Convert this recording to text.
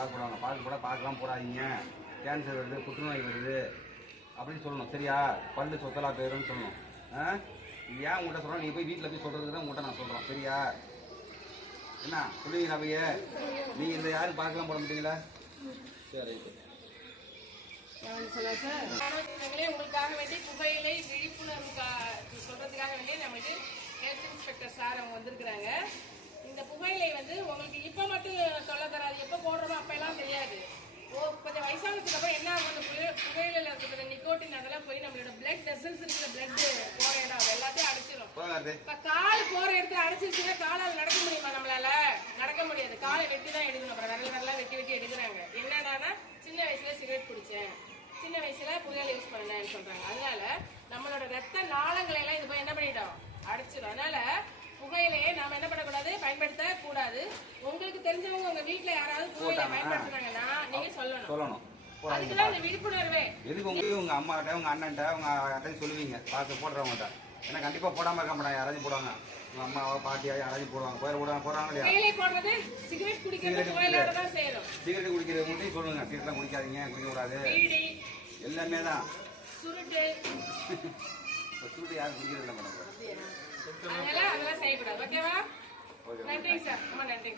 பார்க்க போடுவாங்க. பார்க்கலாம் போடாதீங்க, கேன்சர் வருது, புற்றுநோய் வருது அப்படின்னு சொல்லணும். சரியா? பல்லு சொத்தலா போயிடும்னு சொல்லணும். இது ஏன் உங்கள்கிட்ட சொல்கிறோம், நீங்கள் போய் வீட்டில் போய் சொல்கிறதுக்கு தான் உங்கள்கிட்ட நான் சொல்கிறோம். சரியா? என்ன சொல்லுவீங்களா பைய? நீங்கள் இந்த யாரும் பார்க்கலாம் போட மாட்டீங்களா? சரி, உங்களுக்காக வேண்டி புகையிலை விழிப்புணர்வு சொல்றதுக்காக வேண்டி நம்மளுக்கு ஹெல்த் இன்ஸ்பெக்டர் சார் அவங்க வந்திருக்கிறாங்க. இந்த புகையிலை வந்து உங்களுக்கு இப்ப மட்டும் சொல்ல தராது, எப்ப போடுறோமோ அப்ப எல்லாம் தெரியாது. கொஞ்சம் வயசானதுக்கு அப்புறம் என்ன ஆகும், அந்த புகையில இருக்கிற நிக்கோட்டின் அதெல்லாம் போய் நம்மளோட பிளட் வெசல்ஸ் இருக்கிற பிளட் போற இடம் எல்லாத்தையும் அடைச்சிடும். இப்ப கால் போற இடத்துல அடைச்சிருச்சுன்னா காலால் நடக்க முடியுமா? நம்மளால நடக்க முடியாது. காலை வெட்டி தான் எடுக்கணும். அப்புறம் விரல் வெட்டி எடுக்கிறாங்க. என்னன்னா சின்ன வயசுல சிகரெட் குடிச்சேன், சின்ன வயசுல புகையில யூஸ் பண்ணேன்னு சொல்றாங்க. அதனால நம்மளோட ரத்த நாளங்களை எல்லாம் இது போய் என்ன பண்ணிட்டோம், அடைச்சிடும். அதனால புகையிலையே நாம என்ன பண்ணக்கூடாது, பயன்படுத்த கூடாது. உங்களுக்கு தெரிஞ்சவங்க உங்க வீட்டுல யாராவது புகையிலை பயன்படுத்துறாங்கன்னா நீங்க சொல்லணும். அதுக்குதான் இந்த விழிப்புணர்வே. எதுக்கு உங்க அம்மாட்ட, உங்க அண்ணன்ட்ட, உங்க அட்டையும் சொல்லுவீங்க பார்க்க போடுறவங்கள்ட்ட. ஏன்னா கண்டிப்பா போடாம இருக்க மாட்டாங்க, யாராச்சும் போடுவாங்க. உங்க அம்மாவோ பாட்டியா யாராச்சும் போடுவாங்க. போடுறாங்க இல்லையா? புகையிலை போடுறது சிகரெட் குடிக்கிறது புகையிலோட தான் செய்யணும். சிகரெட் குடிக்கிறவங்கள்ட்டையும் சொல்லுங்க, சிகரெட்லாம் குடிக்காதீங்க, குடிக்க கூடாது. பீடி எல்லாமே தான். சுருட்டு சுருட்டு யாரும் குடிக்கிறது இல்லை மேடம். அதெல்லாம் செய்யக்கூடாது. ஓகேவா? நன்றி சார், ரொம்ப நன்றி.